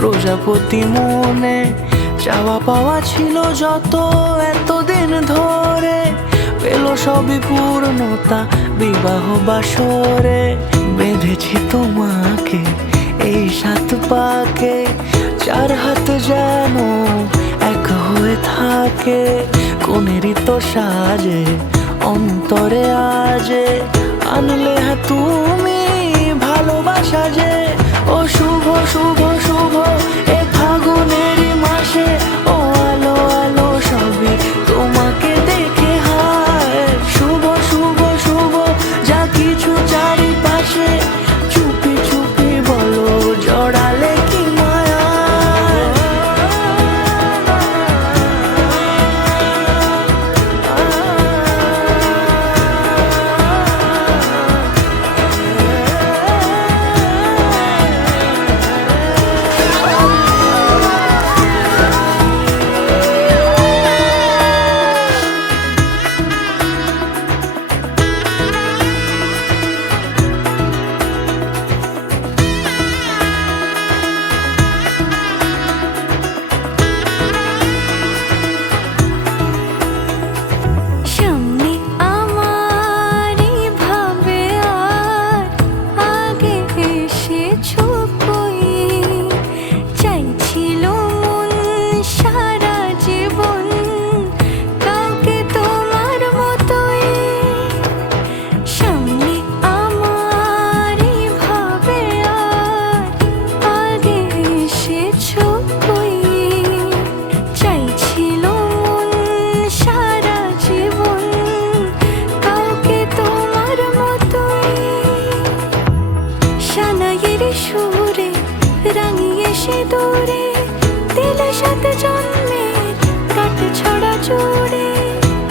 প্রজাপতি মনে চাওয়া পাওয়া ছিল যত এতদিন ধরে, পেল সবই পূর্ণতা বিবাহ বাসরে। বেঁধেছি তোমাকে এই 7 পাকে, 4 হাত যেন এক হয়ে থাকে। কোনেরই তো সাজে অন্তরে আজে, আনলে হ্যাঁ তুমি ভালোবাসা যে। ও শুভ শুভ শুভ এ ফাগুনেরই মাসে, ও আলো আলো সবই তোমাকে দেখে হায়। শুভ শুভ শুভ যা কিছু চারিপাশে, চুপি চুপি বলো জড়ালে কি মায়া। সুরে রাঙিয়ে সে দূরে দিলে 7 জন্মের কাট ছড়া জুড়ে।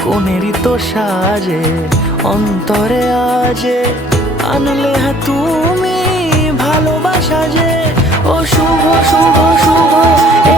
কোনেরই তো সাজে অন্তরে আজে, আনলে হ্যাঁ তুমি ভালোবাসা যে। ও শুভ শুভ শুভ এ